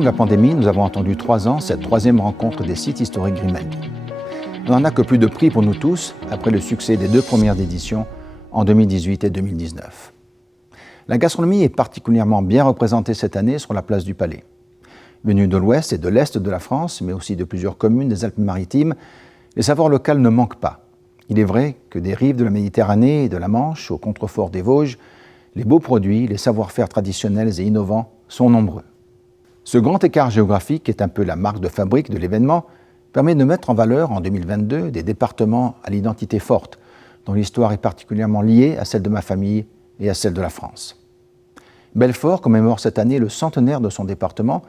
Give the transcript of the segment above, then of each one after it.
de la pandémie, nous avons attendu 3 ans cette 3e rencontre des sites historiques Grimaldi. On n'en a que plus de prix pour nous tous, après le succès des 2 premières éditions en 2018 et 2019. La gastronomie est particulièrement bien représentée cette année sur la place du Palais. Venus de l'ouest et de l'est de la France, mais aussi de plusieurs communes des Alpes-Maritimes, les savoirs locaux ne manquent pas. Il est vrai que des rives de la Méditerranée et de la Manche, au contrefort des Vosges, les beaux produits, les savoir-faire traditionnels et innovants sont nombreux. Ce grand écart géographique, qui est un peu la marque de fabrique de l'événement, permet de mettre en valeur en 2022 des départements à l'identité forte, dont l'histoire est particulièrement liée à celle de ma famille et à celle de la France. Belfort commémore cette année le centenaire de son département,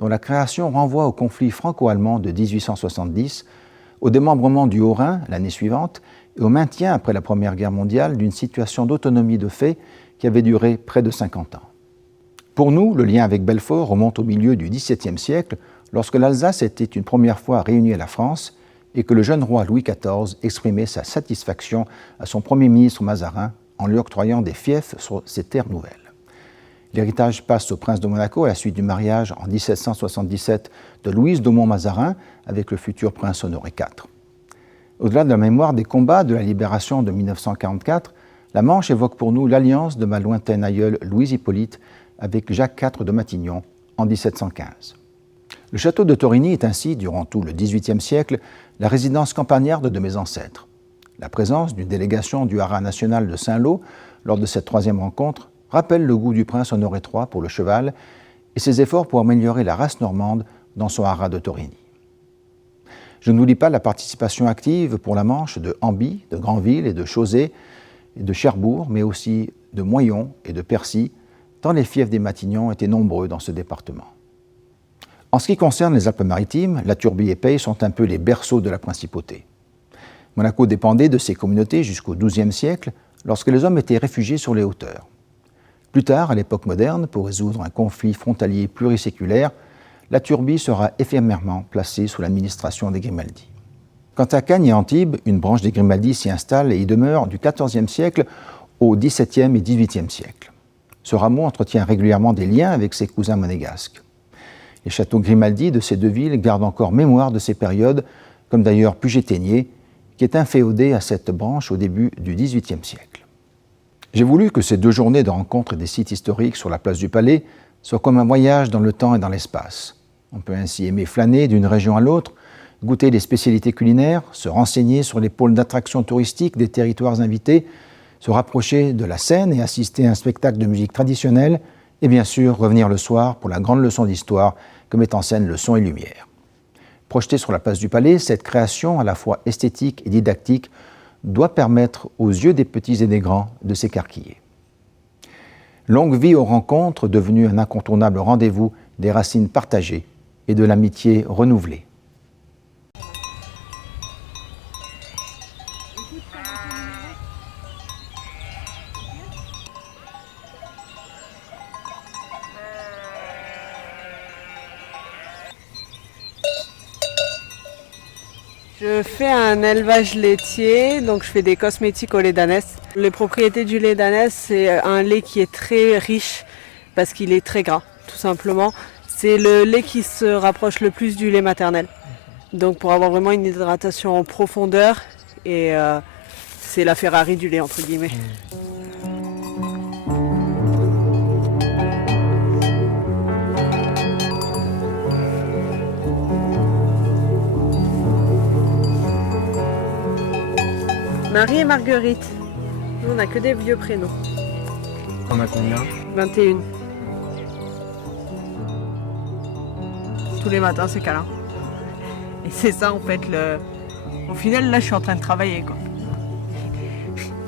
dont la création renvoie au conflit franco-allemand de 1870, au démembrement du Haut-Rhin l'année suivante et au maintien après la Première Guerre mondiale d'une situation d'autonomie de fait qui avait duré près de 50 ans. Pour nous, le lien avec Belfort remonte au milieu du XVIIe siècle, lorsque l'Alsace était une première fois réunie à la France et que le jeune roi Louis XIV exprimait sa satisfaction à son Premier ministre Mazarin en lui octroyant des fiefs sur ces terres nouvelles. L'héritage passe au prince de Monaco à la suite du mariage en 1777 de Louise d'Aumont-Mazarin avec le futur prince Honoré IV. Au-delà de la mémoire des combats de la libération de 1944, la Manche évoque pour nous l'alliance de ma lointaine aïeule Louise Hippolyte avec Jacques IV de Matignon en 1715. Le château de Torigny est ainsi, durant tout le XVIIIe siècle, la résidence campagnarde de mes ancêtres. La présence d'une délégation du haras national de Saint-Lô lors de cette 3e rencontre rappelle le goût du prince Honoré III pour le cheval et ses efforts pour améliorer la race normande dans son haras de Torigny. Je n'oublie pas la participation active pour la Manche de Amby, de Granville et de Chauzet et de Cherbourg, mais aussi de Moyon et de Percy, tant les fiefs des Matignon étaient nombreux dans ce département. En ce qui concerne les Alpes-Maritimes, la Turbie et Peille sont un peu les berceaux de la principauté. Monaco dépendait de ces communautés jusqu'au XIIe siècle, lorsque les hommes étaient réfugiés sur les hauteurs. Plus tard, à l'époque moderne, pour résoudre un conflit frontalier pluriséculaire, la Turbie sera éphémèrement placée sous l'administration des Grimaldi. Quant à Cagnes et Antibes, une branche des Grimaldi s'y installe et y demeure du XIVe siècle au XVIIe et XVIIIe siècle. Ce rameau entretient régulièrement des liens avec ses cousins monégasques. Les châteaux Grimaldi de ces 2 villes gardent encore mémoire de ces périodes, comme d'ailleurs Puget-Théniers, qui est inféodé à cette branche au début du XVIIIe siècle. J'ai voulu que ces 2 journées de rencontre des sites historiques sur la place du Palais soient comme un voyage dans le temps et dans l'espace. On peut ainsi aimer flâner d'une région à l'autre, goûter des spécialités culinaires, se renseigner sur les pôles d'attraction touristique des territoires invités, se rapprocher de la scène et assister à un spectacle de musique traditionnelle, et bien sûr revenir le soir pour la grande leçon d'histoire que met en scène le son et lumière. Projetée sur la place du Palais, cette création à la fois esthétique et didactique doit permettre aux yeux des petits et des grands de s'écarquiller. Longue vie aux rencontres, devenues un incontournable rendez-vous des racines partagées et de l'amitié renouvelée. Je fais un élevage laitier, donc je fais des cosmétiques au lait d'ânesse. Les propriétés du lait d'ânesse, c'est un lait qui est très riche parce qu'il est très gras, tout simplement. C'est le lait qui se rapproche le plus du lait maternel. Donc pour avoir vraiment une hydratation en profondeur, et c'est la Ferrari du lait, entre guillemets. Marie et Marguerite. Nous, on n'a que des vieux prénoms. On a combien? 21. Tous les matins, c'est câlin. Et c'est ça, en fait, au final, là, je suis en train de travailler, quoi.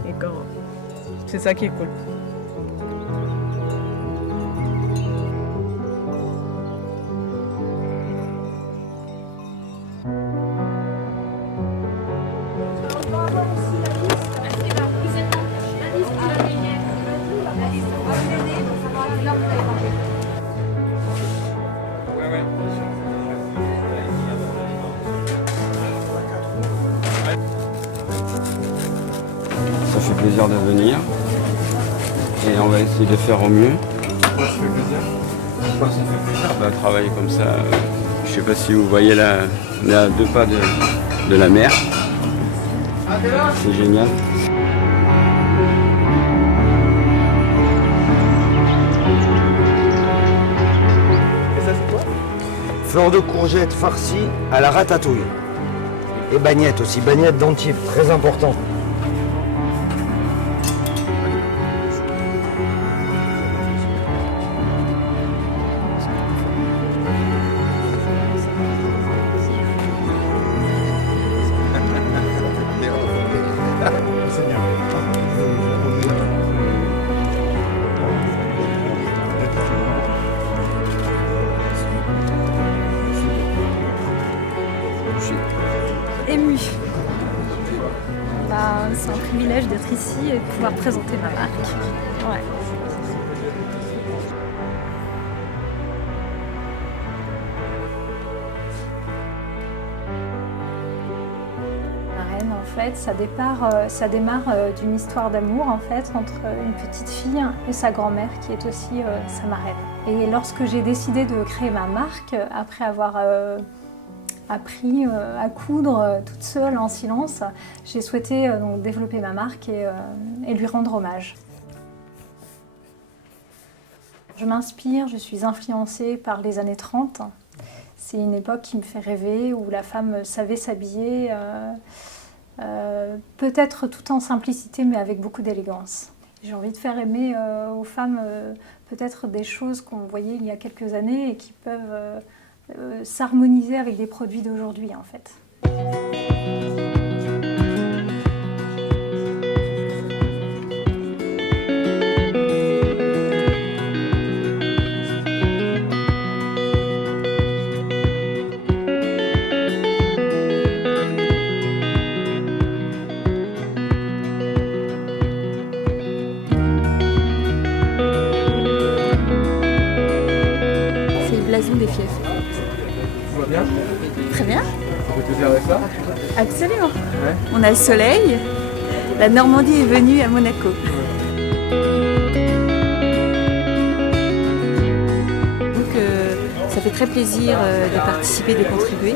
Et c'est ça qui est cool. Ça fait plaisir de venir et on va essayer de faire au mieux. Pourquoi ça fait plaisir? Pourquoi ça fait plaisir de travailler comme ça? Je sais pas si vous voyez là, on est à 2 pas de la mer. C'est génial. Et ça c'est quoi? Fleurs de courgettes farcies à la ratatouille. Et bagnettes aussi, bagnettes d'Antibes, très important. Émue. C'est un privilège d'être ici et de pouvoir présenter ma marque. Ouais. La reine, en fait, ça démarre d'une histoire d'amour en fait entre une petite fille et sa grand-mère qui est aussi sa marraine. Et lorsque j'ai décidé de créer ma marque, après avoir appris à coudre toute seule en silence, j'ai souhaité donc développer ma marque et lui rendre hommage. Je m'inspire, je suis influencée par les années 30. C'est une époque qui me fait rêver, où la femme savait s'habiller, peut-être tout en simplicité, mais avec beaucoup d'élégance. J'ai envie de faire aimer aux femmes peut-être des choses qu'on voyait il y a quelques années et qui peuvent s'harmoniser avec des produits d'aujourd'hui en fait. C'est le blason des fiefs. Tout va bien? Très bien. Ça fait plaisir avec ça? Absolument. Ouais. On a le soleil. La Normandie est venue à Monaco. Donc ça fait très plaisir de participer, de contribuer,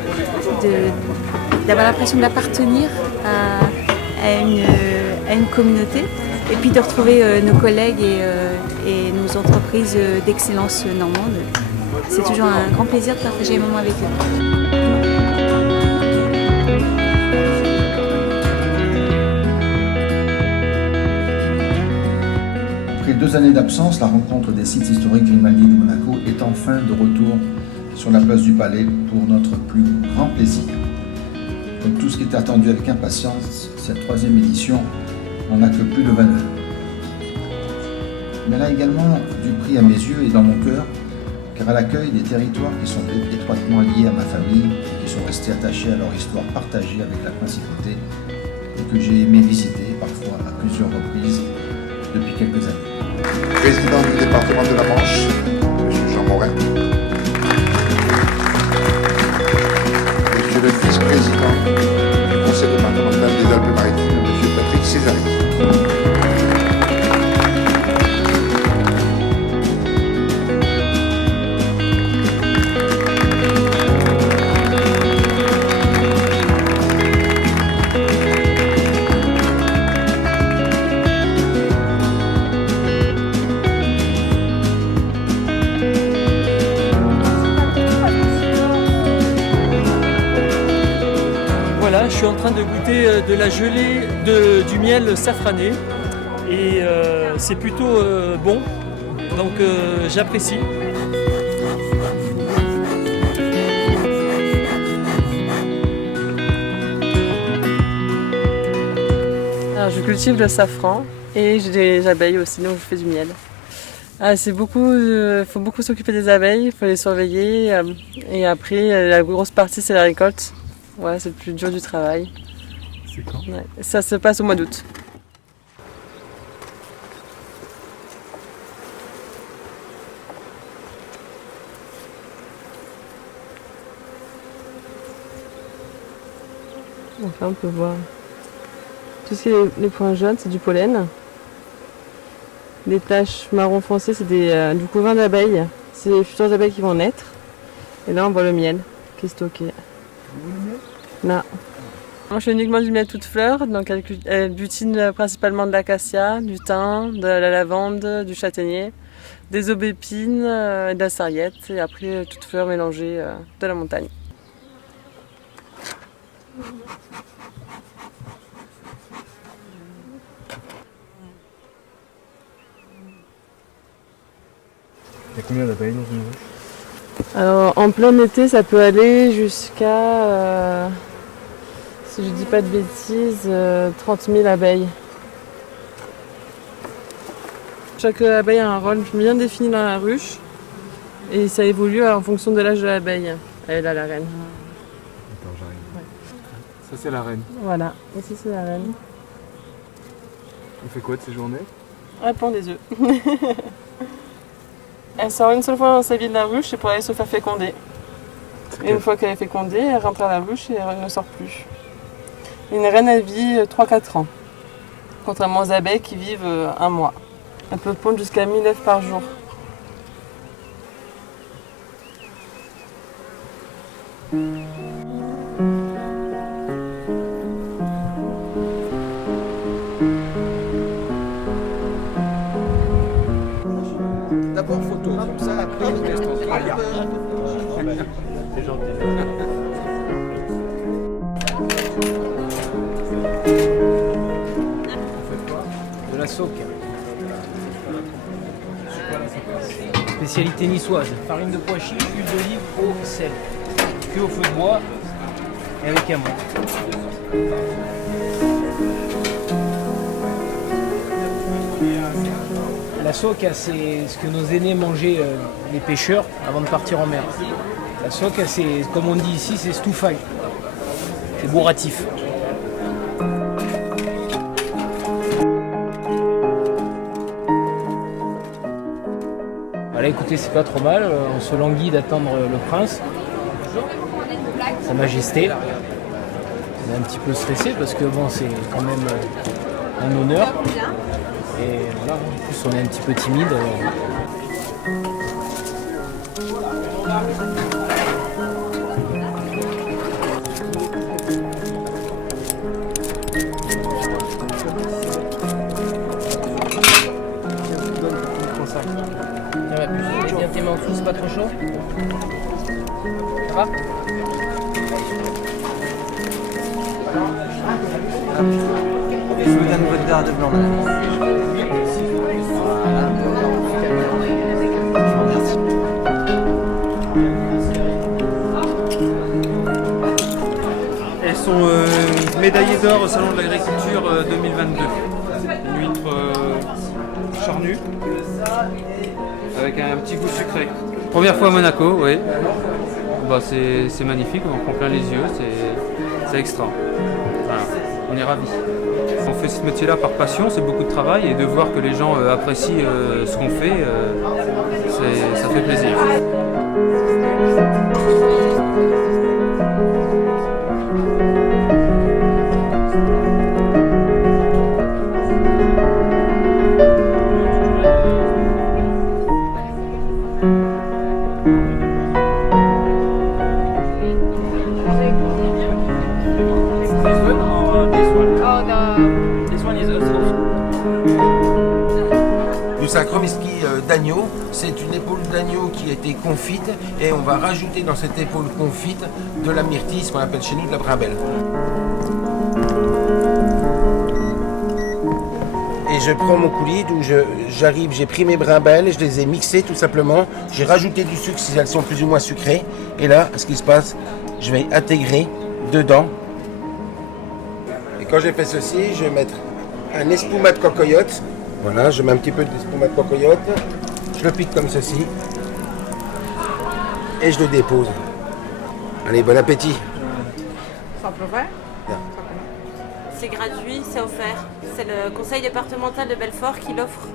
d'avoir l'impression d'appartenir à une communauté et puis de retrouver nos collègues et nos entreprises d'excellence normande. C'est toujours un grand plaisir de partager un moment avec eux. Après 2 années d'absence, la rencontre des sites historiques Grimaldi de Monaco est enfin de retour sur la place du Palais pour notre plus grand plaisir. Comme tout ce qui était attendu avec impatience, cette 3e édition n'en a que plus de valeur. Mais elle a également du prix à mes yeux et dans mon cœur, car elle accueille des territoires qui sont étroitement liés à ma famille et qui sont restés attachés à leur histoire partagée avec la principauté et que j'ai aimé visiter parfois à plusieurs reprises depuis quelques années. Président du département de la Manche, M. Jean Morin. Monsieur le vice-président du conseil départemental des Alpes-Maritimes, M. Patrick Césari. Voilà, je suis en train de goûter de la gelée du miel safrané et c'est plutôt bon, donc j'apprécie. Alors, je cultive le safran et j'ai des abeilles aussi, donc je fais du miel. C'est beaucoup, faut beaucoup s'occuper des abeilles, il faut les surveiller et après la grosse partie c'est la récolte. Ouais, c'est le plus dur du travail. C'est quand? Ouais. Ça se passe au mois d'août. Donc là on peut voir tout ce qui est les points jaunes, c'est du pollen. Les taches marron foncé, c'est du couvain d'abeilles. c'est les futures abeilles qui vont naître. Et là, on voit le miel qui est stocké. Là. Je fais uniquement du miel toute fleur, donc elle butine principalement de l'acacia, du thym, de la lavande, du châtaignier, des aubépines, de la sarriette, et après toute fleur mélangée de la montagne. Il y a combien d'abeilles dans une ruche? Alors en plein été, ça peut aller jusqu'à, si je dis pas de bêtises, 30 000 abeilles. Chaque abeille a un rôle bien défini dans la ruche et ça évolue en fonction de l'âge de l'abeille. Elle est là, la reine. Attends, j'arrive. Ouais. Ça, c'est la reine. Voilà, ici c'est la reine. On fait quoi de ces journées? Elle pond des œufs. Elle sort une seule fois dans sa vie de la ruche et pour aller se faire féconder. Et une fois qu'elle est fécondée, elle rentre à la ruche et elle ne sort plus. Une reine, elle vit 3-4 ans. Contrairement aux abeilles qui vivent 1 mois. Elle peut pondre jusqu'à 1000 œufs par jour. D'abord photo, comme ça, après on laisse tranquille. C'est gentil. De la sauque. Spécialité niçoise. Farine de pois chiches, huile d'olive, eau, sel. Cuit au feu de bois et avec un mot. La sauque, c'est ce que nos aînés mangeaient, les pêcheurs, avant de partir en mer. La sauque, c'est, comme on dit ici, c'est stoufaille. C'est bourratif. Voilà, écoutez, c'est pas trop mal. On se languit d'attendre le prince, Sa Majesté. On est un petit peu stressé parce que bon, c'est quand même un honneur. Et voilà, en plus on est un petit peu timide. Bien tes manteaux, c'est pas trop chaud? Ça va? Je vous donne votre verre de blanc, madame. Elles sont médaillées d'or au Salon de l'Agriculture 2022. Une huître charnue, avec un petit goût sucré. Première fois à Monaco, oui. Bah, c'est magnifique, on prend plein les yeux, c'est extra. Voilà, on est ravis. On fait ce métier-là par passion, c'est beaucoup de travail, et de voir que les gens apprécient ce qu'on fait, ça fait plaisir. C'est un Chromiski d'agneau, c'est une épaule d'agneau qui a été confite et on va rajouter dans cette épaule confite de la myrtille, ce qu'on appelle chez nous de la brimelle. Et je prends mon coulis d'où j'arrive, j'ai pris mes brimbelles, je les ai mixées tout simplement, j'ai rajouté du sucre si elles sont plus ou moins sucrées et là, ce qui se passe, je vais intégrer dedans. Et quand j'ai fait ceci, je vais mettre un espuma de cocoyote. Voilà, je mets un petit peu d'espuma de cocoyote, je le pique comme ceci et je le dépose. Allez, bon appétit. C'est gratuit, c'est offert. C'est le conseil départemental de Belfort qui l'offre.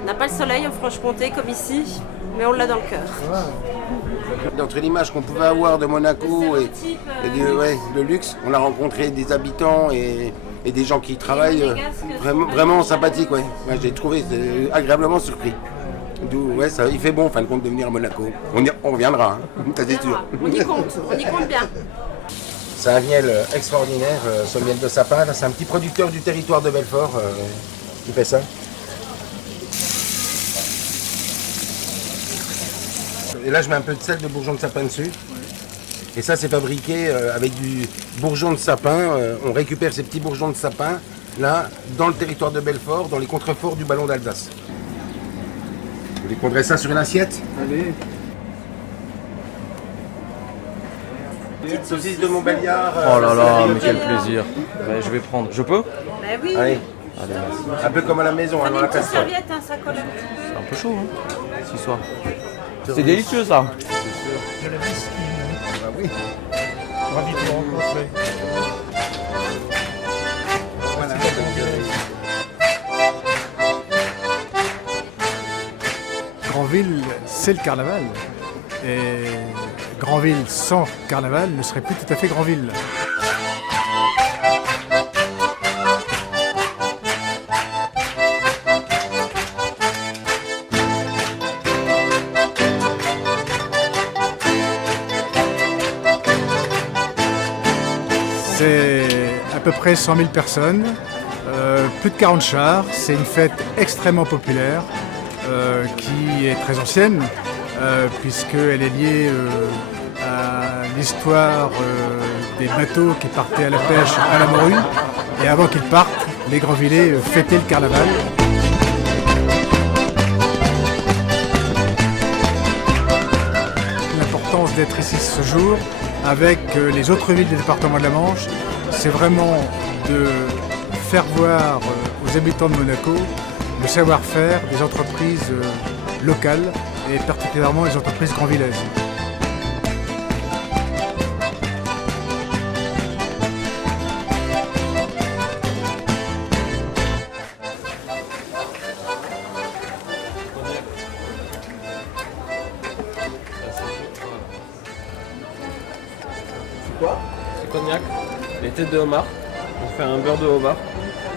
On n'a pas le soleil en Franche-Comté comme ici, mais on l'a dans le cœur. Entre l'image qu'on pouvait avoir de Monaco et le luxe, on a rencontré des habitants et des gens qui travaillent vraiment sympathiques. Ouais. Moi, j'ai trouvé agréablement surpris. Ouais, ça, il fait bon en fin de compte de venir à Monaco. On reviendra, hein. Ça c'est sûr. On y compte bien. C'est un miel extraordinaire, ce miel de sapin. C'est un petit producteur du territoire de Belfort qui fait ça. Et là, je mets un peu de sel de bourgeon de sapin dessus. Et ça, c'est fabriqué avec du bourgeon de sapin. On récupère ces petits bourgeons de sapin, là, dans le territoire de Belfort, dans les contreforts du ballon d'Alsace. Vous découdrez ça sur une assiette? Allez. Petite saucisse de Montbéliard. Oh là là, mais quel plaisir. Ben, je vais prendre. Je peux? Bah oui. Allez. Allez, merci. Un peu comme à la maison, Prenez dans une la petite casserole. serviette, hein, ça colle un petit peu. C'est un peu chaud, hein, ce soir. C'est délicieux, ça. Ah oui. Ravi de vous rencontrer. Voilà. Granville, c'est le carnaval. Et Granville sans carnaval ne serait plus tout à fait Granville. C'est à peu près 100 000 personnes, plus de 40 chars. C'est une fête extrêmement populaire qui est très ancienne puisqu'elle est liée à l'histoire des bateaux qui partaient à la pêche à la morue. Et avant qu'ils partent, les Grandvillais fêtaient le carnaval. L'importance d'être ici ce jour avec les autres villes du département de la Manche, c'est vraiment de faire voir aux habitants de Monaco le savoir-faire des entreprises locales et particulièrement les entreprises grandvillaises. C'est cognac, les têtes de homard. On fait un beurre de homard.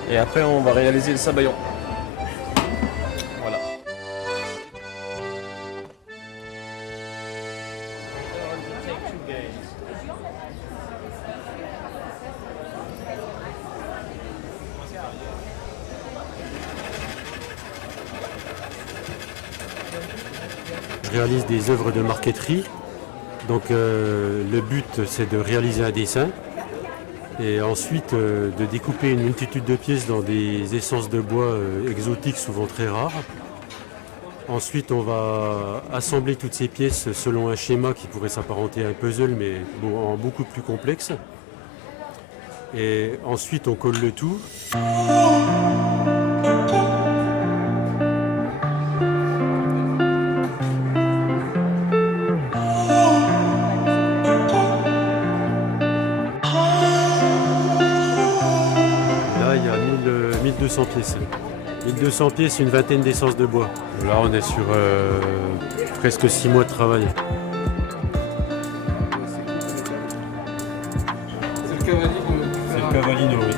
Et après, on va réaliser le sabayon. Voilà. Je réalise des œuvres de marqueterie. Donc le but, c'est de réaliser un dessin et ensuite de découper une multitude de pièces dans des essences de bois exotiques, souvent très rares. Ensuite, on va assembler toutes ces pièces selon un schéma qui pourrait s'apparenter à un puzzle, mais en beaucoup plus complexe. Et ensuite, on colle le tout. Là, il y a 1200 pièces. 1200 pièces, une vingtaine d'essences de bois. Là, on est sur presque 6 mois de travail. C'est le Cavallino. C'est le Cavallino, oui.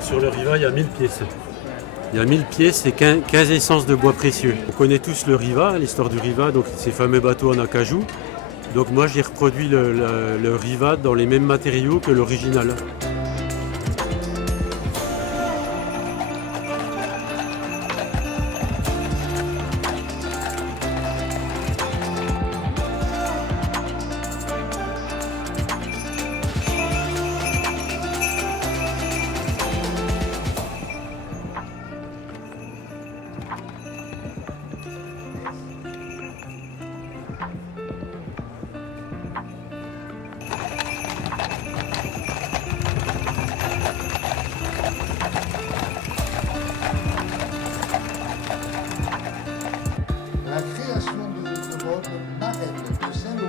Sur le Riva, il y a 1000 pièces. Il y a 1000 pièces et 15 essences de bois précieux. On connaît tous le Riva, l'histoire du Riva, donc ces fameux bateaux en acajou. Donc moi, j'ai reproduit le Riva dans les mêmes matériaux que l'original. La création de mode marraine de Saint-Lô.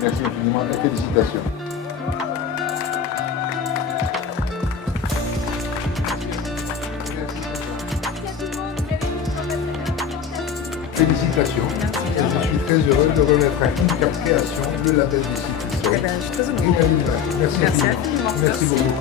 Merci infiniment et félicitations. Félicitations. Et je suis très heureux de remettre à Handicap Création le label des sites. Eh ben, je suis très heureuse. Merci Merci infiniment. infiniment. Merci beaucoup.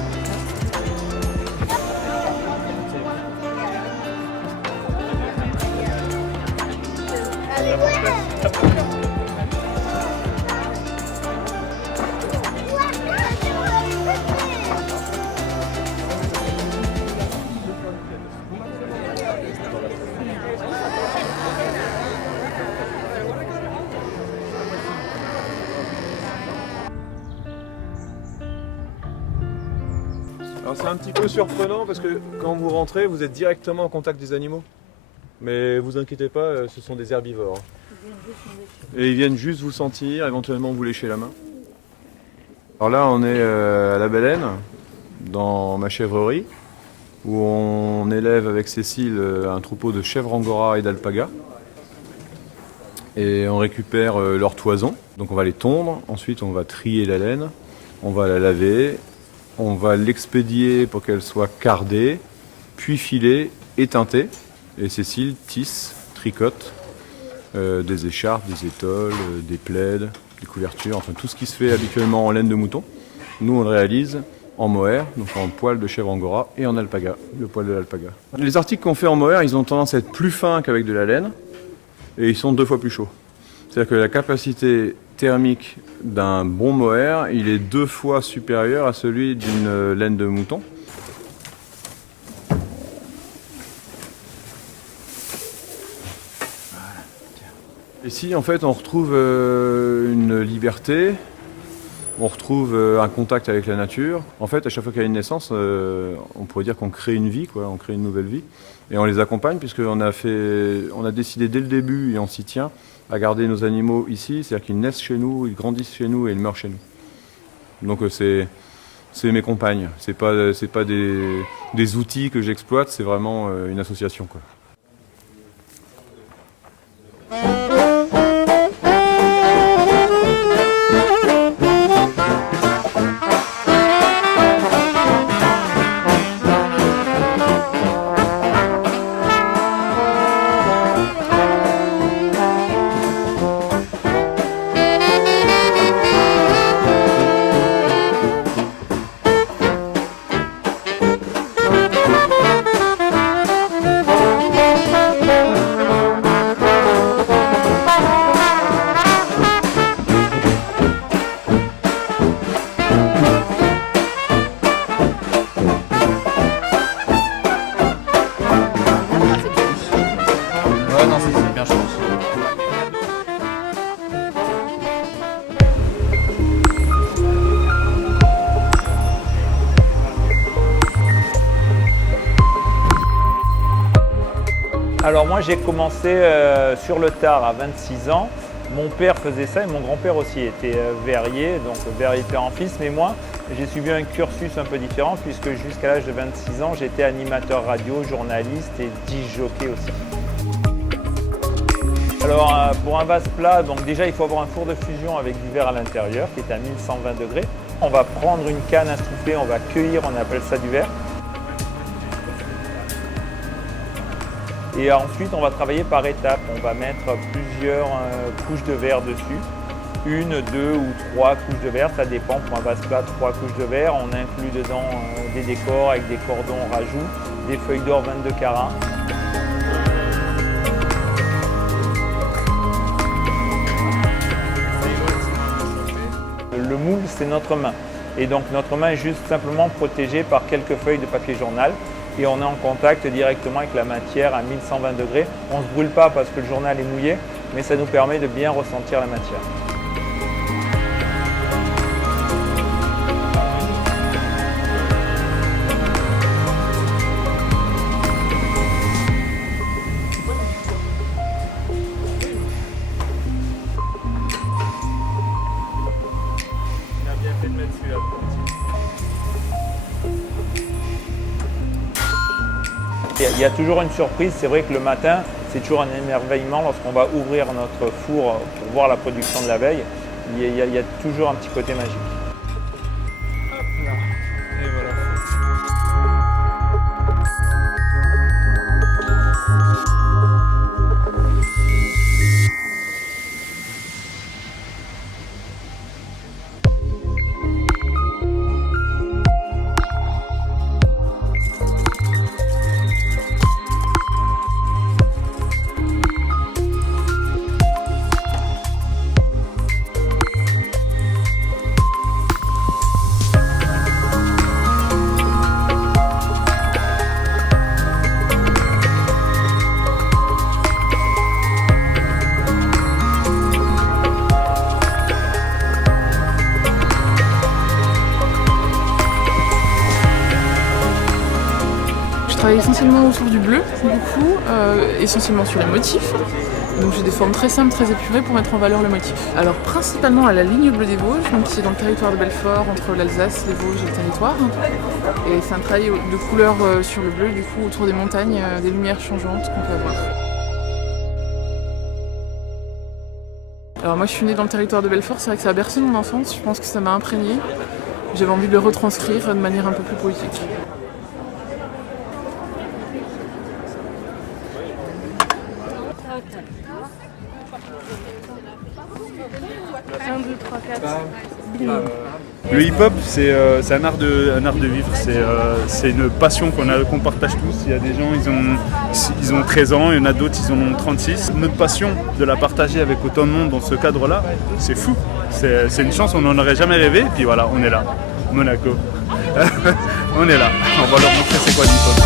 Alors c'est un petit peu surprenant parce que quand vous rentrez, vous êtes directement en contact des animaux. Mais vous inquiétez pas, ce sont des herbivores. Et ils viennent juste vous sentir, éventuellement vous lécher la main. Alors là, on est à la Baleine, dans ma chèvrerie, où on élève avec Cécile un troupeau de chèvres angora et d'alpagas. Et on récupère leur toison. Donc on va les tondre, ensuite on va trier la laine, on va la laver, on va l'expédier pour qu'elle soit cardée, puis filée et teintée. Et Cécile tisse, tricote des écharpes, des étoles, des plaids, des couvertures, enfin tout ce qui se fait habituellement en laine de mouton. Nous on le réalise en mohair, donc en poil de chèvre angora et en alpaga, le poil de l'alpaga. Les articles qu'on fait en mohair, ils ont tendance à être plus fins qu'avec de la laine et ils sont 2 fois plus chauds. C'est-à-dire que la capacité thermique d'un bon mohair, il est 2 fois supérieur à celui d'une laine de mouton. Ici, en fait, on retrouve une liberté, on retrouve un contact avec la nature. En fait, à chaque fois qu'il y a une naissance, on pourrait dire qu'on crée une vie, quoi, on crée une nouvelle vie. Et on les accompagne puisqu'on a décidé dès le début, et on s'y tient, à garder nos animaux ici, c'est-à-dire qu'ils naissent chez nous, ils grandissent chez nous et ils meurent chez nous. Donc c'est mes compagnes, c'est pas des outils que j'exploite, c'est vraiment une association, quoi. Alors moi j'ai commencé sur le tard à 26 ans. Mon père faisait ça et mon grand-père aussi était verrier, donc verrier père en fils. Mais moi j'ai suivi un cursus un peu différent puisque jusqu'à l'âge de 26 ans j'étais animateur radio, journaliste et disc-jockey aussi. Alors pour un vase plat, donc déjà il faut avoir un four de fusion avec du verre à l'intérieur qui est à 1120 degrés. On va prendre une canne à souffler, on va cueillir, on appelle ça du verre. Et ensuite, on va travailler par étapes. On va mettre plusieurs couches de verre dessus. 1, 2 ou 3 couches de verre, ça dépend. Pour un vase plat, 3 couches de verre. On inclut dedans des décors avec des cordons en rajout, des feuilles d'or 22 carats. Le moule, c'est notre main. Et donc notre main est juste simplement protégée par quelques feuilles de papier journal. Et on est en contact directement avec la matière à 1120 degrés. On ne se brûle pas parce que le journal est mouillé, mais ça nous permet de bien ressentir la matière. On a bien fait de mettre celui-là. Il y a toujours une surprise, c'est vrai que le matin, c'est toujours un émerveillement lorsqu'on va ouvrir notre four pour voir la production de la veille. Il y a toujours un petit côté magique. Hop là. Et voilà. travaille essentiellement autour du bleu, beaucoup, essentiellement sur les motifs. Donc j'ai des formes très simples, très épurées pour mettre en valeur le motif. Alors principalement à la ligne bleue des Vosges, donc qui est dans le territoire de Belfort, entre l'Alsace, les Vosges et le territoire. Et c'est un travail de couleurs sur le bleu, du coup autour des montagnes, des lumières changeantes qu'on peut avoir. Alors moi je suis née dans le territoire de Belfort, c'est vrai que ça a bercé mon enfance, je pense que ça m'a imprégné. J'avais envie de le retranscrire de manière un peu plus poétique. Le hip-hop, c'est un art de vivre, c'est une passion qu'on partage tous. Il y a des gens, ils ont 13 ans, il y en a d'autres, ils en ont 36. Notre passion de la partager avec autant de monde dans ce cadre-là, c'est fou. C'est une chance, on n'en aurait jamais rêvé, et puis voilà, on est là, Monaco. On est là, on va leur montrer c'est quoi le hip-hop.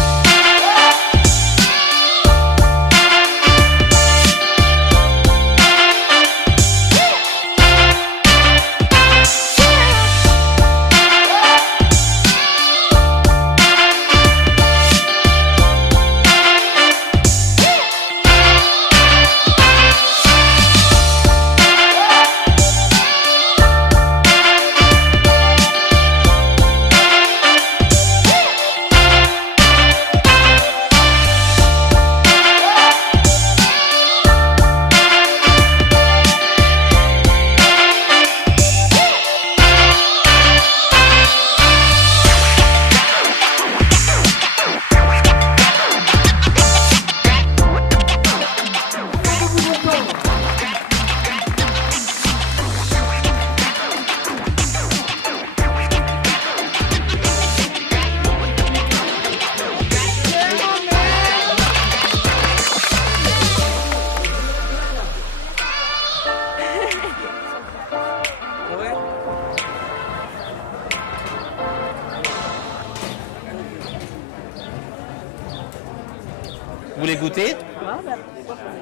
Vous voulez goûter?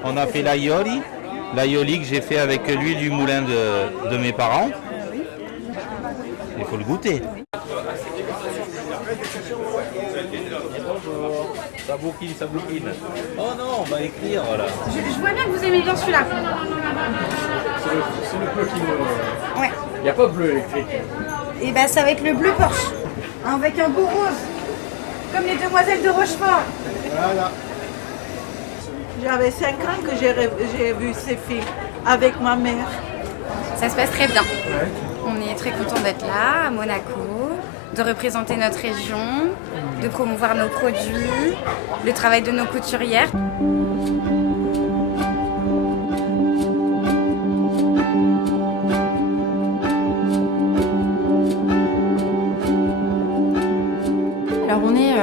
On a fait l'aioli que j'ai fait avec l'huile du moulin de mes parents. Il faut le goûter. Ça bouquine. Oh non, on va écrire, voilà. Je vois bien que vous aimez bien celui-là. C'est le bleu qui me... Ouais. Il n'y a pas bleu électrique. Et ben c'est avec le bleu Porsche. Avec un beau rose. Comme les demoiselles de Rochefort. Voilà. J'avais 5 ans que j'ai vu ces films avec ma mère. Ça se passe très bien. On est très contents d'être là, à Monaco, de représenter notre région, de promouvoir nos produits, le travail de nos couturières. Alors on est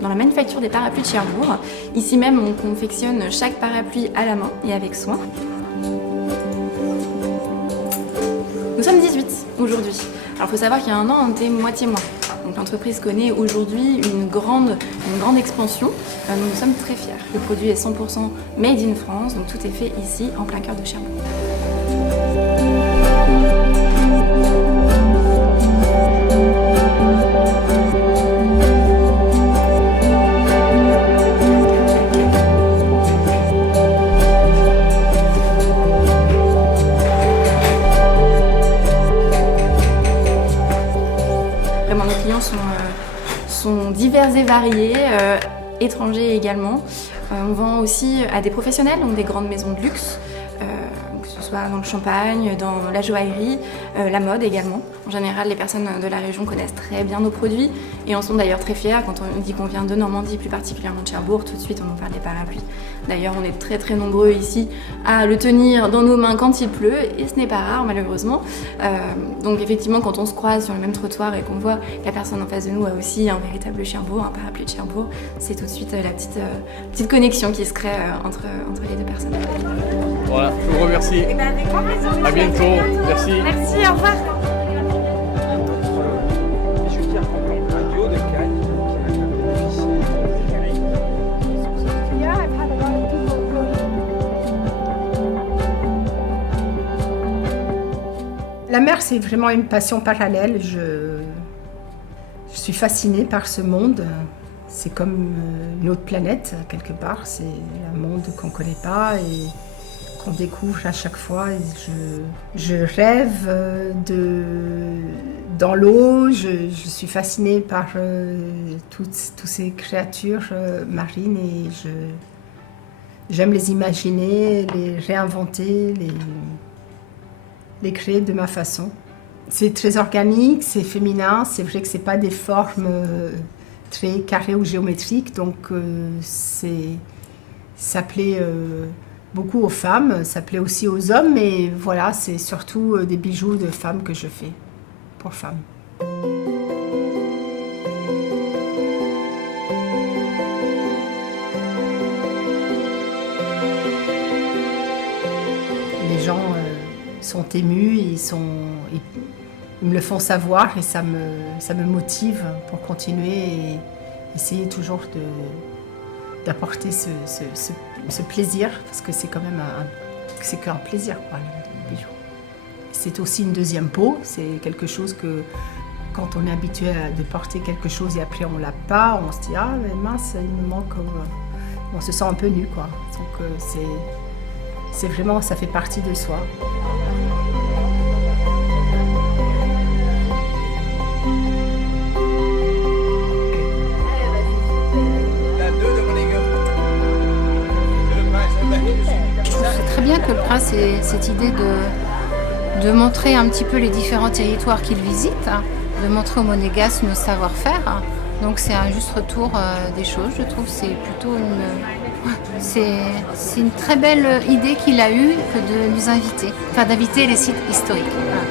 dans la manufacture des parapluies de Cherbourg. Ici même on confectionne chaque parapluie à la main et avec soin. Nous sommes 18 aujourd'hui. Alors il faut savoir qu'il y a un an on était moitié moins. Donc l'entreprise connaît aujourd'hui une grande expansion. Nous sommes très fiers. Le produit est 100% made in France, donc tout est fait ici en plein cœur de Cherbourg. Vraiment, nos clients sont divers et variés, étrangers également. On vend aussi à des professionnels, donc des grandes maisons de luxe, que ce soit dans le champagne, dans la joaillerie, la mode également. En général, les personnes de la région connaissent très bien nos produits et en sont d'ailleurs très fiers. Quand on dit qu'on vient de Normandie, plus particulièrement de Cherbourg, tout de suite on nous parle des parapluies. D'ailleurs, on est très nombreux ici à le tenir dans nos mains quand il pleut et ce n'est pas rare malheureusement. Donc effectivement, quand on se croise sur le même trottoir et qu'on voit que la personne en face de nous a aussi un véritable Cherbourg, un parapluie de Cherbourg, c'est tout de suite la petite connexion qui se crée entre les deux personnes. Voilà, je vous remercie. Et ben avec grand plaisir. À bientôt. Merci. Merci, au revoir. La mer, c'est vraiment une passion parallèle. Je suis fascinée par ce monde c'est comme une autre planète, quelque part. C'est un monde qu'on ne connaît pas et qu'on découvre à chaque fois. Et je rêve dans l'eau. Je suis fascinée par toutes ces créatures marines et j'aime les imaginer, les réinventer, les créer de ma façon. C'est très organique, c'est féminin. C'est vrai que ce n'est pas des formes très carrées ou géométriques, donc ça plaît beaucoup aux femmes, ça plaît aussi aux hommes, mais voilà, c'est surtout des bijoux de femmes que je fais, pour femmes. Les gens sont émus, ils me le font savoir et ça me motive pour continuer et essayer toujours d'apporter ce plaisir, parce que c'est quand même c'est qu'un plaisir, quoi, le bijou. C'est aussi une deuxième peau, c'est quelque chose que quand on est habitué de porter quelque chose et après on l'a pas, on se dit ah mais mince, il me manque, on se sent un peu nu, quoi. Donc c'est vraiment, ça fait partie de soi. C'est très bien que le prince ait cette idée de montrer un petit peu les différents territoires qu'il visite, de montrer aux Monégasques nos savoir-faire. Donc c'est un juste retour des choses, je trouve. C'est plutôt c'est une très belle idée qu'il a eue que de nous inviter, enfin d'inviter les sites historiques. Voilà.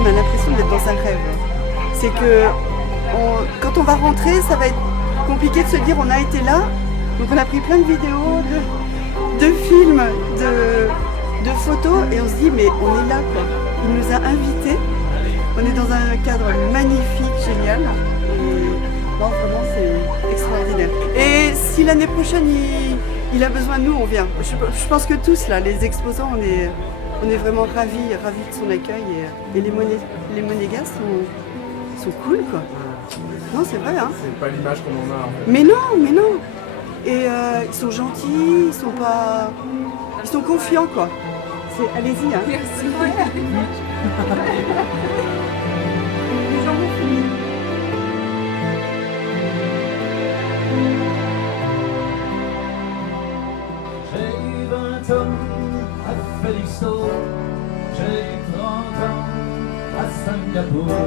On a l'impression d'être dans un rêve. C'est que quand on va rentrer, ça va être compliqué de se dire on a été là. Donc on a pris plein de vidéos, de films, de photos et on se dit mais on est là, quoi. Il nous a invités. On est dans un cadre magnifique, génial. Et non, vraiment c'est extraordinaire. Et si l'année prochaine il a besoin de nous, on vient. Je pense que tous là, les exposants, on est vraiment ravis de son accueil et les Monégasques sont cool, quoi. Non, c'est vrai, hein. C'est pas l'image qu'on en a, en fait. Mais non. Et ils sont gentils, ils sont confiants, quoi. Allez-y, hein. Merci. Les gens vont finir. J'ai eu 20 ans à Felixstowe, j'ai eu 30 ans à Singapour.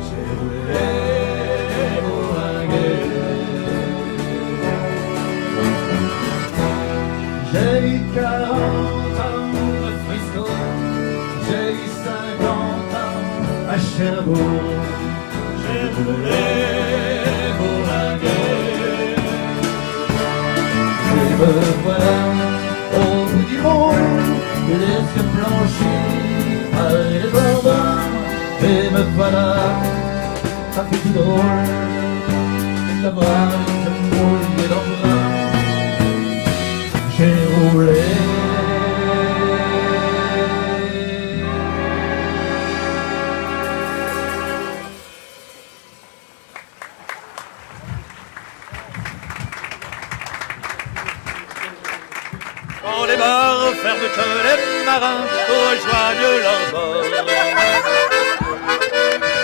J'ai roulé bourlinguer. J'ai eu 40 ans à Frisco, j'ai eu 50 ans à Cherbourg. J'ai roulé bourlinguer. Et me voilà au bout du monde, les yeux blanchis par les bourbons. Et me voilà, ça fait tout drôle d'avoir une mouille dans le bras. J'ai roulé. Quand les bars ferment que les marins rejoignent leur bord.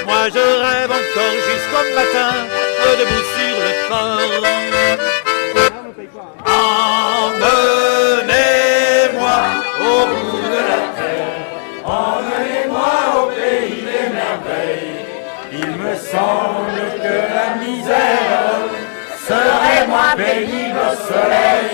Moi je rêve encore jusqu'au matin, debout sur le port. Emmenez-moi au bout de la terre, emmenez-moi au pays des merveilles. Il me semble que la misère serait moins pénible au soleil.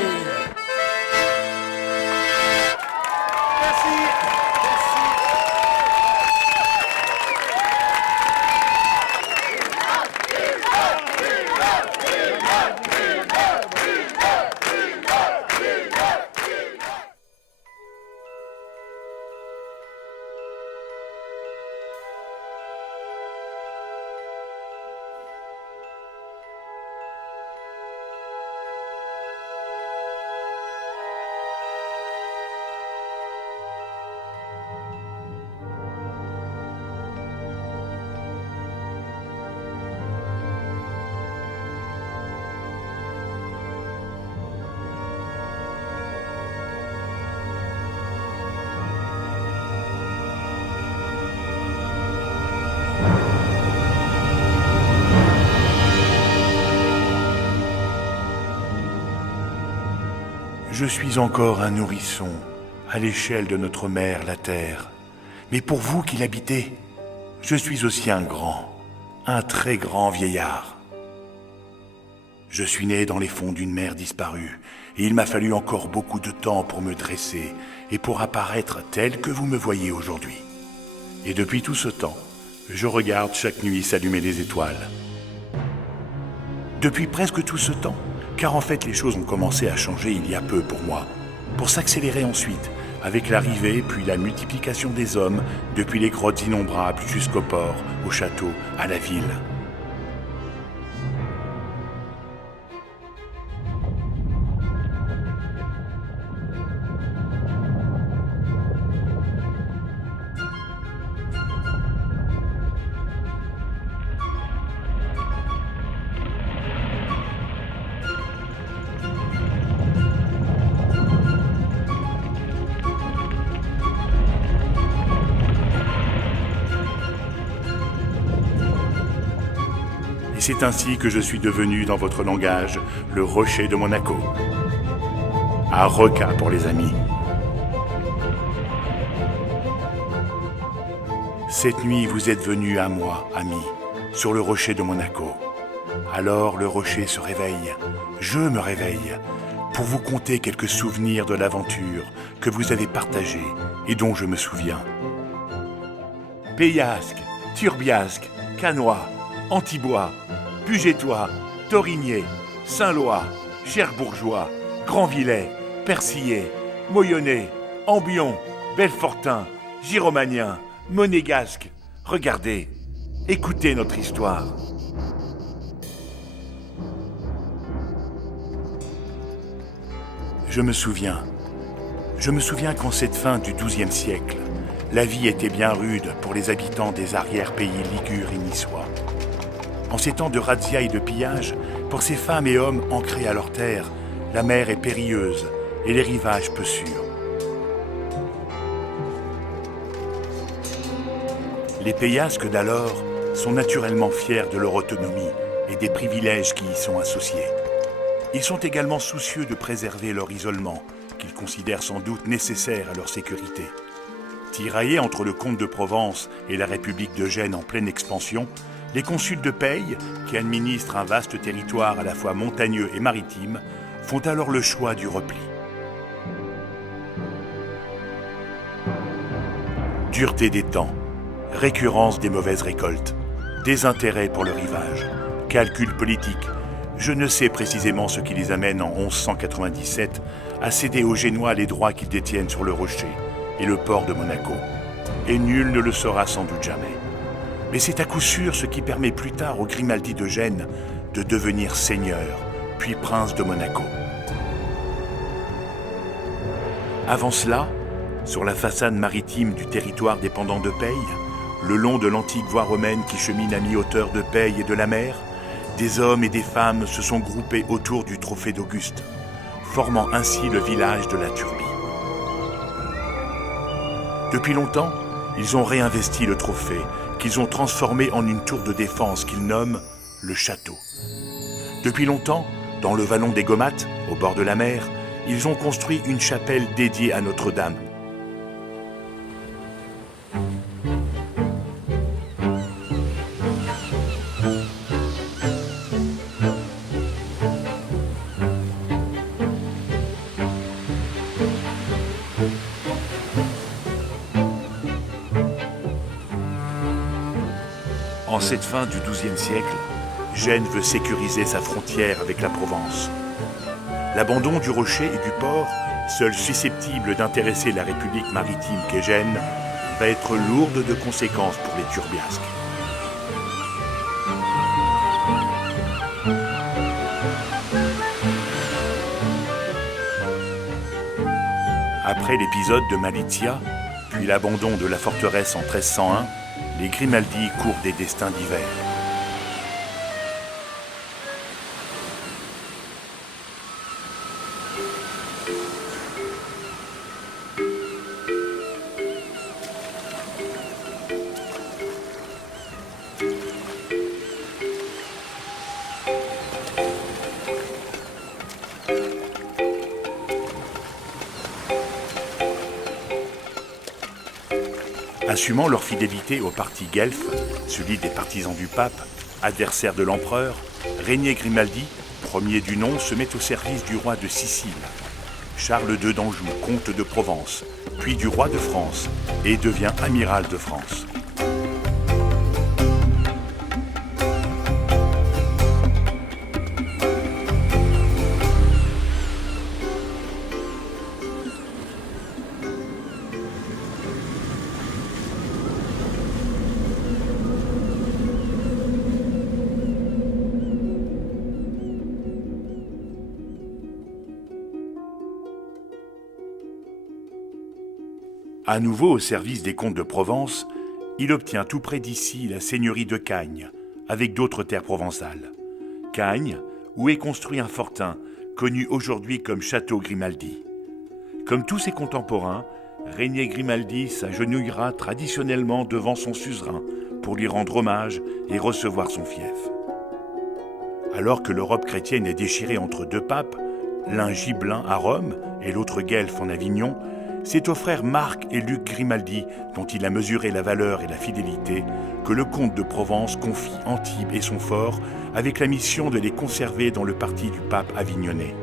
Je suis encore un nourrisson à l'échelle de notre mère, la terre. Mais pour vous qui l'habitez, je suis aussi un très grand vieillard. Je suis né dans les fonds d'une mer disparue, et il m'a fallu encore beaucoup de temps pour me dresser et pour apparaître tel que vous me voyez aujourd'hui. Et depuis tout ce temps, je regarde chaque nuit s'allumer les étoiles. Depuis presque tout ce temps, car en fait les choses ont commencé à changer il y a peu pour moi, pour s'accélérer ensuite, avec l'arrivée puis la multiplication des hommes, depuis les grottes innombrables jusqu'au port, au château, à la ville. Et c'est ainsi que je suis devenu, dans votre langage, le rocher de Monaco. À Roca pour les amis. Cette nuit, vous êtes venus à moi, amis, sur le rocher de Monaco. Alors le rocher se réveille, je me réveille, pour vous conter quelques souvenirs de l'aventure que vous avez partagée et dont je me souviens. Péiasque, Turbiasque, Canois, Antibois, Pugestois, Torigné, Saint-Lois, Cherbourgeois, Grandvillais, Persillé, Moyonnais, Ambion, Belfortin, Giromagnien, Monégasque. Regardez, écoutez notre histoire. Je me souviens qu'en cette fin du XIIe siècle, la vie était bien rude pour les habitants des arrière-pays ligures et niçois. En ces temps de razzia et de pillage, pour ces femmes et hommes ancrés à leur terre, la mer est périlleuse et les rivages peu sûrs. Les Péiasques d'alors sont naturellement fiers de leur autonomie et des privilèges qui y sont associés. Ils sont également soucieux de préserver leur isolement, qu'ils considèrent sans doute nécessaire à leur sécurité. Tiraillés entre le comte de Provence et la République de Gênes en pleine expansion, les consuls de Peille, qui administrent un vaste territoire à la fois montagneux et maritime, font alors le choix du repli. Dureté des temps, récurrence des mauvaises récoltes, désintérêt pour le rivage, calcul politique. Je ne sais précisément ce qui les amène en 1197 à céder aux Génois les droits qu'ils détiennent sur le rocher et le port de Monaco. Et nul ne le saura sans doute jamais. Mais c'est à coup sûr ce qui permet plus tard aux Grimaldi de Gênes de devenir seigneur, puis prince de Monaco. Avant cela, sur la façade maritime du territoire dépendant de Peille, le long de l'antique voie romaine qui chemine à mi-hauteur de Peille et de la mer, des hommes et des femmes se sont groupés autour du trophée d'Auguste, formant ainsi le village de la Turbie. Depuis longtemps, ils ont réinvesti le trophée, qu'ils ont transformé en une tour de défense qu'ils nomment le château. Depuis longtemps, dans le vallon des Gomates, au bord de la mer, ils ont construit une chapelle dédiée à Notre-Dame. En cette fin du XIIe siècle, Gênes veut sécuriser sa frontière avec la Provence. L'abandon du rocher et du port, seul susceptible d'intéresser la République maritime qu'est Gênes, va être lourde de conséquences pour les Turbiasques. Après l'épisode de Malizia, puis l'abandon de la forteresse en 1301, les Grimaldi courent des destins divers. Assumant leur fidélité au parti guelfe, celui des partisans du pape, adversaire de l'empereur, Régnier Grimaldi, premier du nom, se met au service du roi de Sicile, Charles II d'Anjou, comte de Provence, puis du roi de France, et devient amiral de France. À nouveau au service des comtes de Provence, il obtient tout près d'ici la seigneurie de Cagnes, avec d'autres terres provençales. Cagnes, où est construit un fortin, connu aujourd'hui comme Château Grimaldi. Comme tous ses contemporains, Régnier Grimaldi s'agenouillera traditionnellement devant son suzerain pour lui rendre hommage et recevoir son fief. Alors que l'Europe chrétienne est déchirée entre deux papes, l'un gibelin à Rome et l'autre guelfe en Avignon, c'est aux frères Marc et Luc Grimaldi, dont il a mesuré la valeur et la fidélité, que le comte de Provence confie Antibes et son fort avec la mission de les conserver dans le parti du pape avignonnais.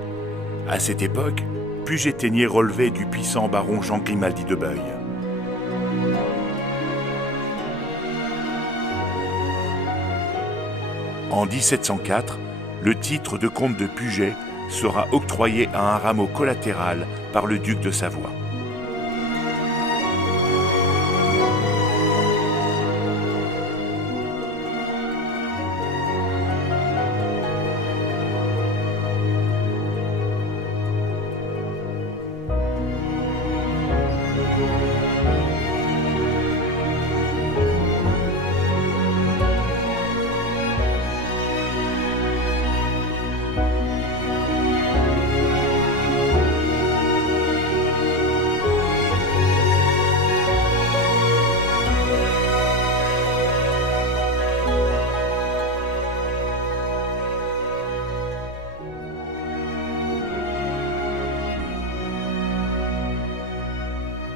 À cette époque, Puget-Théniers relevait du puissant baron Jean Grimaldi de Beuil. En 1704, le titre de comte de Puget sera octroyé à un rameau collatéral par le duc de Savoie.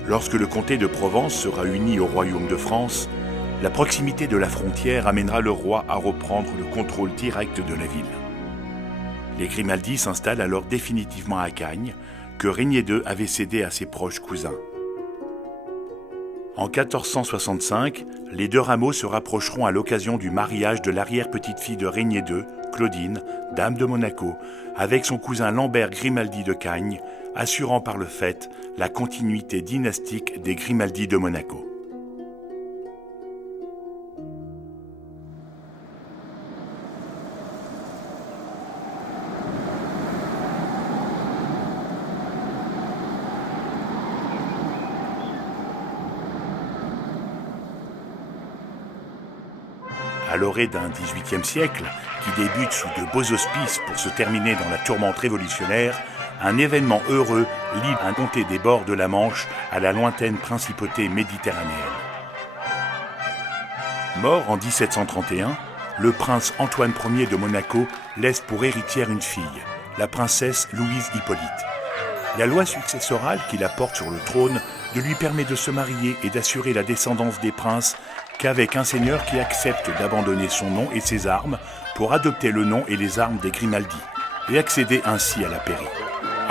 Lorsque le comté de Provence sera uni au royaume de France, la proximité de la frontière amènera le roi à reprendre le contrôle direct de la ville. Les Grimaldi s'installent alors définitivement à Cagnes, que Régnier II avait cédé à ses proches cousins. En 1465, les deux rameaux se rapprocheront à l'occasion du mariage de l'arrière-petite-fille de Régnier II, Claudine, dame de Monaco, avec son cousin Lambert Grimaldi de Cagnes, assurant par le fait la continuité dynastique des Grimaldi de Monaco. À l'orée d'un XVIIIe siècle, qui débute sous de beaux auspices pour se terminer dans la tourmente révolutionnaire, un événement heureux lie un comté des bords de la Manche à la lointaine principauté méditerranéenne. Mort en 1731, le prince Antoine Ier de Monaco laisse pour héritière une fille, la princesse Louise Hippolyte. La loi successorale qui la porte sur le trône ne lui permet de se marier et d'assurer la descendance des princes qu'avec un seigneur qui accepte d'abandonner son nom et ses armes pour adopter le nom et les armes des Grimaldi et accéder ainsi à la pairie.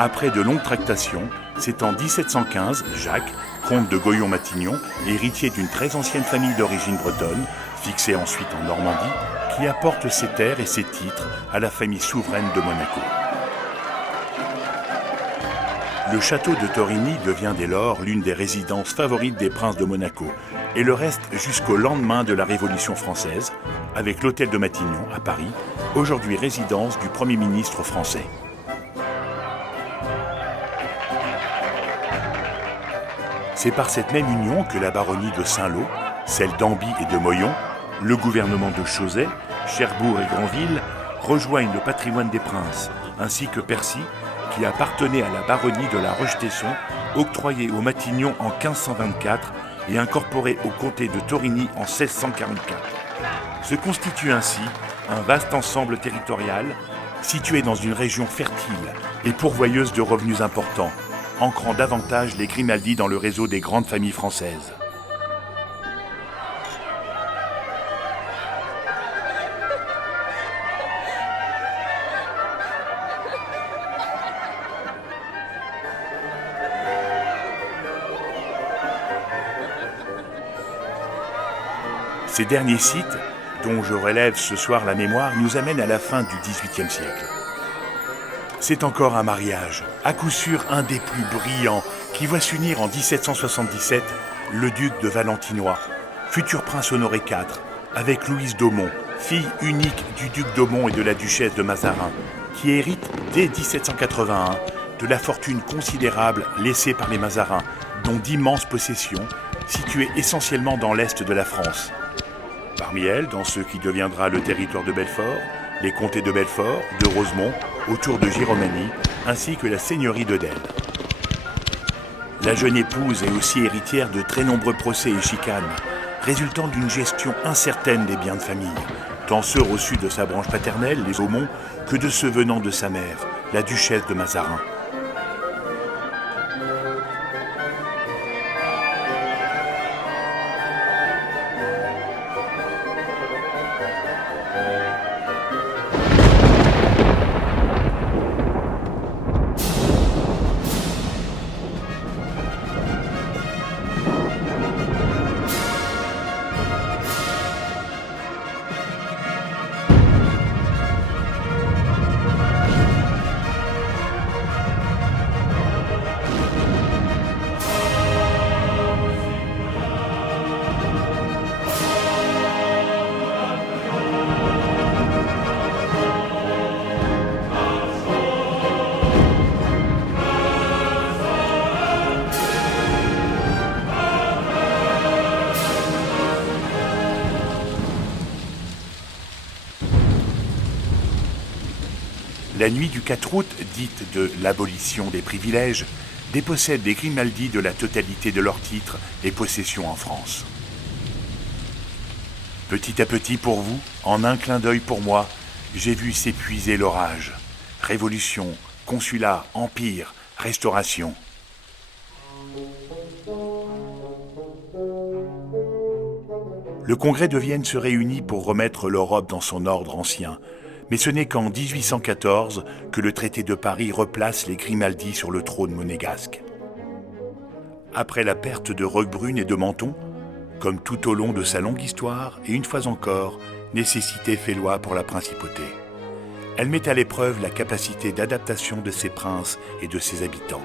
Après de longues tractations, c'est en 1715, Jacques, comte de Goyon-Matignon, héritier d'une très ancienne famille d'origine bretonne, fixée ensuite en Normandie, qui apporte ses terres et ses titres à la famille souveraine de Monaco. Le château de Torigny devient dès lors l'une des résidences favorites des princes de Monaco et le reste jusqu'au lendemain de la Révolution française, avec l'hôtel de Matignon à Paris, aujourd'hui résidence du Premier ministre français. C'est par cette même union que la baronnie de Saint-Lô, celle d'Amby et de Moyon, le gouvernement de Chauzet, Cherbourg et Granville rejoignent le patrimoine des princes, ainsi que Percy, qui appartenait à la baronnie de la Roche-Tesson, octroyée au Matignon en 1524 et incorporée au comté de Torigny en 1644. Se constitue ainsi un vaste ensemble territorial situé dans une région fertile et pourvoyeuse de revenus importants, ancrant davantage les Grimaldi dans le réseau des grandes familles françaises. Ces derniers sites, dont je relève ce soir la mémoire, nous amènent à la fin du XVIIIe siècle. C'est encore un mariage, à coup sûr un des plus brillants, qui voit s'unir en 1777 le duc de Valentinois, futur prince Honoré IV, avec Louise d'Aumont, fille unique du duc d'Aumont et de la duchesse de Mazarin, qui hérite dès 1781 de la fortune considérable laissée par les Mazarins, dont d'immenses possessions, situées essentiellement dans l'est de la France. Parmi elles, dans ce qui deviendra le territoire de Belfort, les comtés de Belfort, de Rosemont, autour de Giromagny, ainsi que la seigneurie de Delle. La jeune épouse est aussi héritière de très nombreux procès et chicanes, résultant d'une gestion incertaine des biens de famille, tant ceux reçus de sa branche paternelle, les Aumont, que de ceux venant de sa mère, la duchesse de Mazarin. La nuit du 4 août, dite de l'abolition des privilèges, dépossède les Grimaldi de la totalité de leurs titres et possessions en France. Petit à petit pour vous, en un clin d'œil pour moi, j'ai vu s'épuiser l'orage. Révolution, consulat, empire, restauration. Le Congrès de Vienne se réunit pour remettre l'Europe dans son ordre ancien. Mais ce n'est qu'en 1814 que le traité de Paris replace les Grimaldi sur le trône monégasque. Après la perte de Roquebrune et de Menton, comme tout au long de sa longue histoire, et une fois encore, nécessité fait loi pour la principauté. Elle met à l'épreuve la capacité d'adaptation de ses princes et de ses habitants.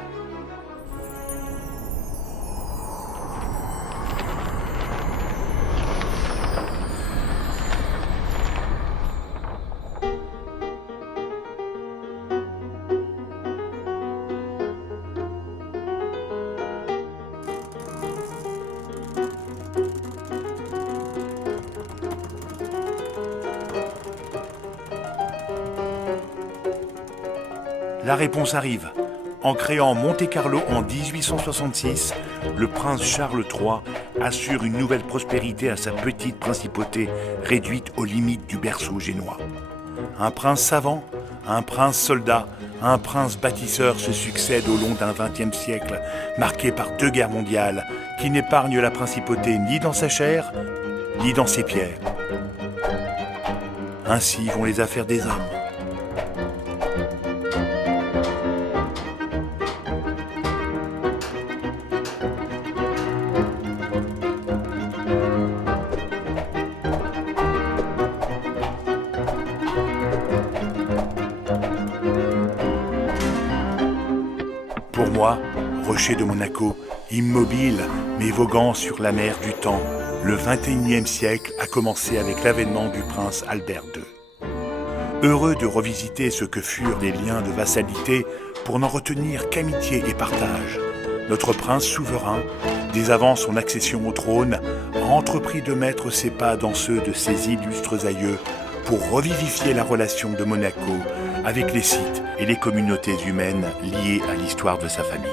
La réponse arrive. En créant Monte-Carlo en 1866, le prince Charles III assure une nouvelle prospérité à sa petite principauté réduite aux limites du berceau génois. Un prince savant, un prince soldat, un prince bâtisseur se succèdent au long d'un XXe siècle marqué par 2 guerres mondiales qui n'épargnent la principauté ni dans sa chair, ni dans ses pierres. Ainsi vont les affaires des hommes. Pour moi, rocher de Monaco, immobile mais voguant sur la mer du temps, le XXIe siècle a commencé avec l'avènement du prince Albert II. Heureux de revisiter ce que furent les liens de vassalité pour n'en retenir qu'amitié et partage, notre prince souverain, dès avant son accession au trône, a entrepris de mettre ses pas dans ceux de ses illustres aïeux pour revivifier la relation de Monaco avec les sites et les communautés humaines liées à l'histoire de sa famille.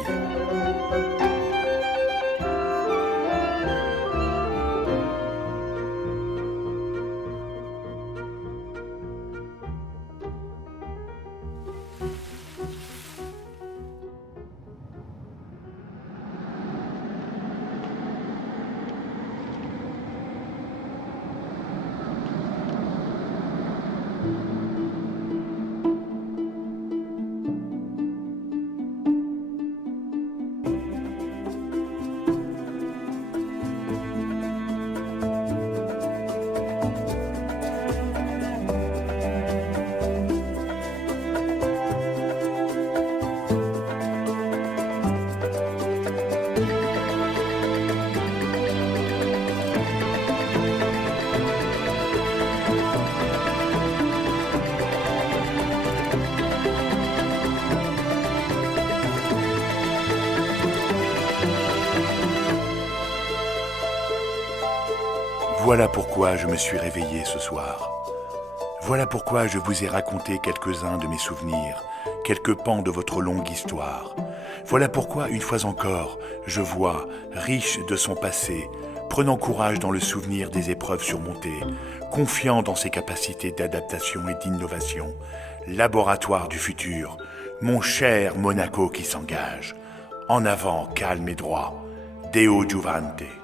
Voilà pourquoi je me suis réveillé ce soir. Voilà pourquoi je vous ai raconté quelques-uns de mes souvenirs, quelques pans de votre longue histoire. Voilà pourquoi, une fois encore, je vois, riche de son passé, prenant courage dans le souvenir des épreuves surmontées, confiant dans ses capacités d'adaptation et d'innovation, laboratoire du futur, mon cher Monaco qui s'engage. En avant, calme et droit, Deo Giuvante.